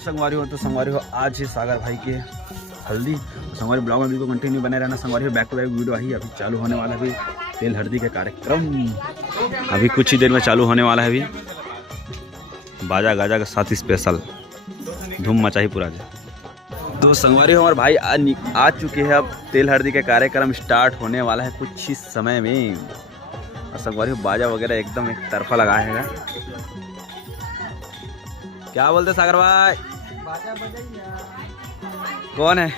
संगवारी हो तो संगवारी हो, आज है सागर भाई के हल्दी। संगवारी ब्लॉग में बिल्कुल कंटिन्यू बने रहना संगवारी हो। बैक टू बैक वीडियो ही अभी चालू होने वाला है। अभी तेल हल्दी के कार्यक्रम अभी कुछ ही देर में चालू होने वाला है। अभी बाजा गाजा के साथ स्पेशल धूम मचा ही पूरा जाए। तो संगवारी हमारे भाई आ चुके हैं। अब तेल हल्दी के कार्यक्रम स्टार्ट होने वाला है कुछ ही समय में। और संगवारी बाजा वगैरह एकदम एक तरफा लगाएगा। क्या बोलते सागर भाई? बाजा बजाइए। कौन है?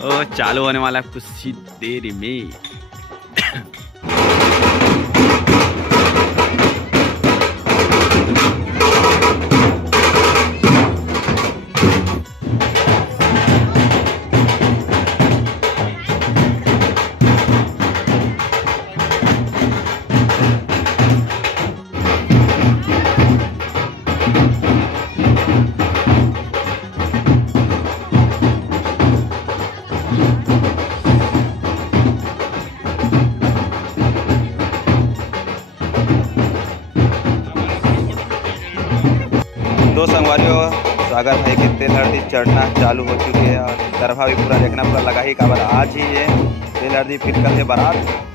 ओ चालू होने वाला है कुछ ही देर में। दो संगवारियों सागर भाई के तेल हल्दी चढ़ना चालू हो चुकी है। और तरफा भी पूरा देखना पूरा लगा ही काबर। आज ही ये तेल हल्दी फिर कल है बारात।